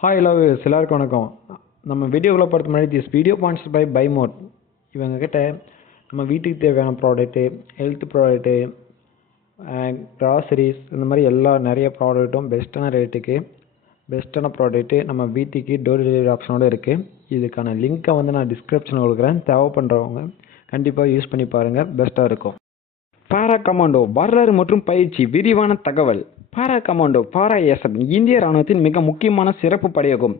Hi love எல்லாருக்கும் வணக்கம். நம்ம வீடியோக்குள்ளே பார்த்து முன்னாடி this video points bye bye mode இவங்கக்கிட்ட நம்ம வீட்டுக்கு தேவையான ப்ராடக்ட்டு ஹெல்த் ப்ராடக்ட்டு க்ராசரிஸ் இந்த மாதிரி எல்லா நிறைய ப்ராடக்ட்டும் பெஸ்ட்டான ரேட்டுக்கு பெஸ்ட்டான ப்ராடக்ட்டு நம்ம வீட்டுக்கு டோர் டெலிவரி ஆப்ஷனோடு இருக்குது இதுக்கான லிங்க்கை வந்து நான் டிஸ்கிரிப்ஷனில் கொடுக்குறேன். தேவைப்படுறவங்க கண்டிப்பாக யூஸ் பண்ணி பாருங்கள் பெஸ்ட்டாக இருக்கும். பாரா கமாண்டோ வரலாறு மற்றும் பயிற்சி விரிவான தகவல். பாரா கமாண்டோ பாரா எஸ்எம் இந்திய ராணுவத்தின் மிக முக்கியமான சிறப்பு படையாகும்.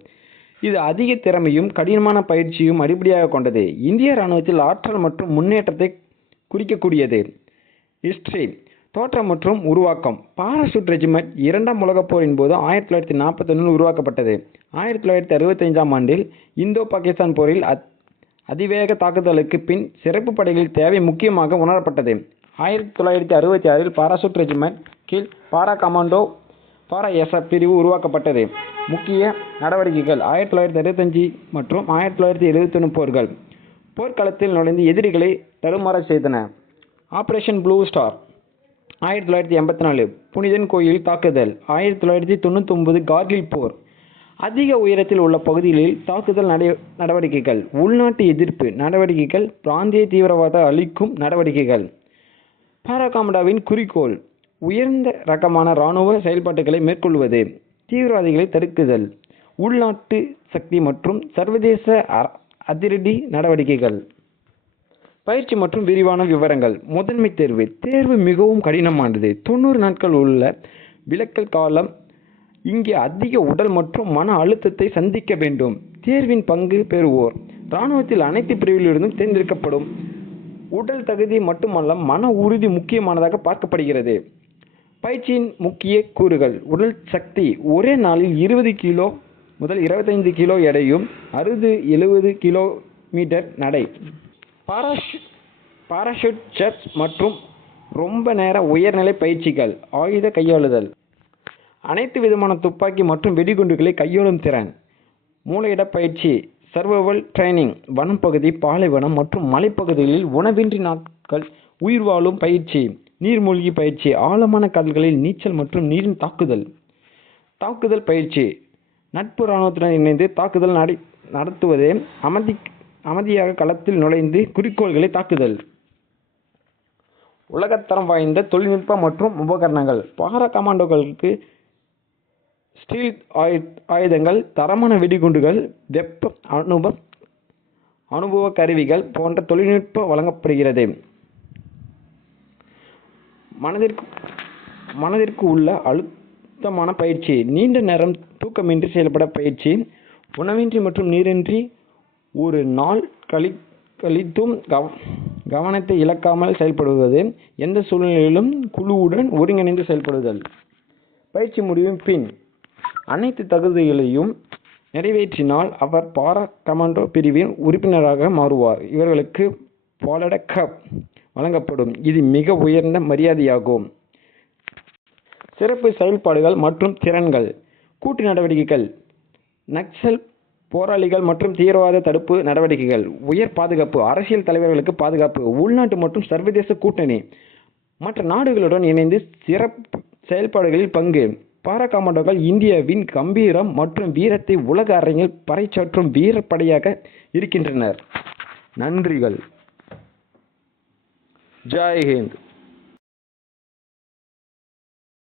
இது அதிக திறமையும் கடினமான பயிற்சியும் அடிப்படையாக கொண்டது. இந்திய ராணுவத்தில் ஆற்றல் மற்றும் முன்னேற்றத்தை குறிக்கக்கூடியது. ஹிஸ்டரி தோற்றம் மற்றும் உருவாக்கம். பாராசூட் ரெஜிமெண்ட் இரண்டாம் உலகப் போரின் போது ஆயிரத்தி தொள்ளாயிரத்தி நாற்பத்தொன்னில் உருவாக்கப்பட்டது. ஆயிரத்தி தொள்ளாயிரத்தி அறுபத்தைந்தாம் ஆண்டில் இந்தோ பாகிஸ்தான் போரில் அதிவேக தாக்குதலுக்கு பின் சிறப்பு படைகளின் தேவை முக்கியமாக உணரப்பட்டது. ஆயிரத்தி தொள்ளாயிரத்தி அறுபத்தி ஆறில் பாராசூட் ரெஜிமெண்ட் கீழ் பாரா கமாண்டோ பாரா எஸ்எஃப் பிரிவு உருவாக்கப்பட்டது. முக்கிய நடவடிக்கைகள் ஆயிரத்தி தொள்ளாயிரத்தி அறுபத்தஞ்சி மற்றும் ஆயிரத்தி தொள்ளாயிரத்தி எழுபத்தொன்று போர்கள் போர்க்களத்தில் நுழைந்து எதிரிகளை தடுமாற செய்தன. ஆபரேஷன் ப்ளூ ஸ்டார் ஆயிரத்தி தொள்ளாயிரத்தி எண்பத்தி நாலு புனிதன் கோயில் தாக்குதல் ஆயிரத்தி தொள்ளாயிரத்தி தொண்ணூத்தொம்பது கார்கில் போர். அதிக உயரத்தில் உள்ள பகுதிகளில் தாக்குதல் நடை நடவடிக்கைகள் உள்நாட்டு எதிர்ப்பு நடவடிக்கைகள் பிராந்திய தீவிரவாத அளிக்கும் நடவடிக்கைகள். பாராகாமடாவின் குறிக்கோள் உயர்ந்த ரகமான இராணுவ செயல்பாடுகளை மேற்கொள்வது தீவிரவாதிகளை தடுக்குதல் உள்நாட்டு சக்தி மற்றும் சர்வதேச அதிரடி நடவடிக்கைகள். பயிற்சி மற்றும் விரிவான விவரங்கள். முதன்மை தேர்வு. தேர்வு மிகவும் கடினமானது. தொண்ணூறு நாட்கள் உள்ள விலக்கல் காலம் இங்கே அதிக உடல் மற்றும் மன அழுத்தத்தை சந்திக்க வேண்டும். தேர்வின் பங்கு பெறுவோர். இராணுவத்தில் அனைத்து பிரிவிலிருந்தும் தேர்ந்தெடுக்கப்படும். உடல் தகுதி மட்டுமல்ல மன உறுதி முக்கியமானதாக பார்க்கப்படுகிறது. பயிற்சியின் முக்கிய கூறுகள் உடல் சக்தி ஒரே நாளில் இருபது கிலோ முதல் இருபத்தைந்து கிலோ எடையும் அறுபது எழுபது கிலோமீட்டர் நடை. பாராஷ் பாராஷூட் சர்ச் மற்றும் ரொம்ப நேர உயர்நிலை பயிற்சிகள் ஆயுத கையாளுதல். அனைத்து விதமான துப்பாக்கி மற்றும் வெடிகுண்டுகளை கையாளும் திறன். மூளையிட பயிற்சி சர்வைவல் ட்ரைனிங் வனப்பகுதி பாலைவனம் மற்றும் மலைப்பகுதிகளில் உணவின்றி நாட்கள் உயிர் வாழும் பயிற்சி நீர்மூழ்கி பயிற்சி ஆழமான கடல்களில் நீச்சல் மற்றும் நீரின் தாக்குதல் தாக்குதல் பயிற்சி. நட்பு இராணுவத்துடன் இணைந்து தாக்குதல் நடி நடத்துவதே அமைதி அமைதியாக களத்தில் நுழைந்து குறிக்கோள்களை தாக்குதல். உலகத்தரம் வாய்ந்த தொழில்நுட்பம் மற்றும் உபகரணங்கள். பாரா கமாண்டோக்களுக்கு ஸ்டீல் ஆயுதங்கள் தரமான வெடிகுண்டுகள் வெப்ப அனுபவ அனுபவ கருவிகள் போன்ற தொழில்நுட்பம் வழங்கப்படுகிறது. மனதிற்கு மனதிற்கு உள்ள அழுத்தமான பயிற்சி நீண்ட நேரம் தூக்கமின்றி செயல்பட பயிற்சி உணவின்றி மற்றும் நீரின்றி ஒரு நாள் கழி கழித்தும் கவ கவனத்தை இழக்காமல் செயல்படுவது எந்த சூழ்நிலையிலும் குழுவுடன் ஒருங்கிணைந்து செயல்படுதல். பயிற்சி முடிவின் பின் அனைத்து தகுதிகளையும் நிறைவேற்றினால் அவர் பாரா கமாண்டோ பிரிவின் உறுப்பினராக மாறுவார். இவர்களுக்கு பாலட கப் வழங்கப்படும். இது மிக உயர்ந்த மரியாதையாகும். சிறப்பு செயல்பாடுகள் மற்றும் திறன்கள் கூட்டு நடவடிக்கைகள் நக்சல் போராளிகள் மற்றும் தீவிரவாத தடுப்பு நடவடிக்கைகள் உயர் பாதுகாப்பு அரசியல் தலைவர்களுக்கு பாதுகாப்பு உள்நாட்டு மற்றும் சர்வதேச கூட்டணி மற்ற நாடுகளுடன் இணைந்து சிறப்பு செயல்பாடுகளில் பங்கு பாரா கமாண்டோக்கள் இந்தியாவின் கம்பீரம் மற்றும் வீரத்தை உலக அரங்கில் பறைச்சாற்றும் வீரப்படையாக இருக்கின்றனர். நன்றிகள். ஜெய் ஹிந்த்.